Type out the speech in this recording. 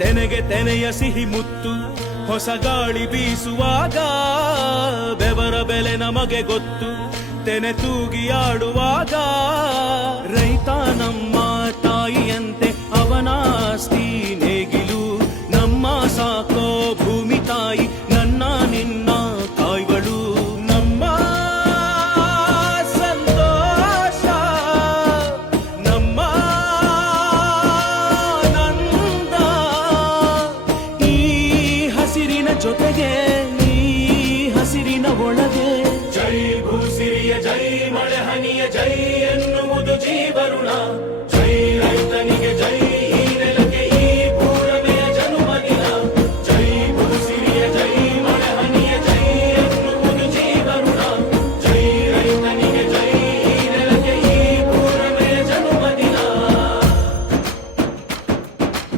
ತೆನೆಗೆ ತೆನೆಯ ಸಿಹಿ ಮುತ್ತು ಹೊಸ ಗಾಳಿ ಬೀಸುವಾಗ ಬೆವರ ಬೆಲೆ ನಮಗೆ ಗೊತ್ತು ತೆನೆ ತೂಗಿ ಆಡುವಾಗ ರೈತ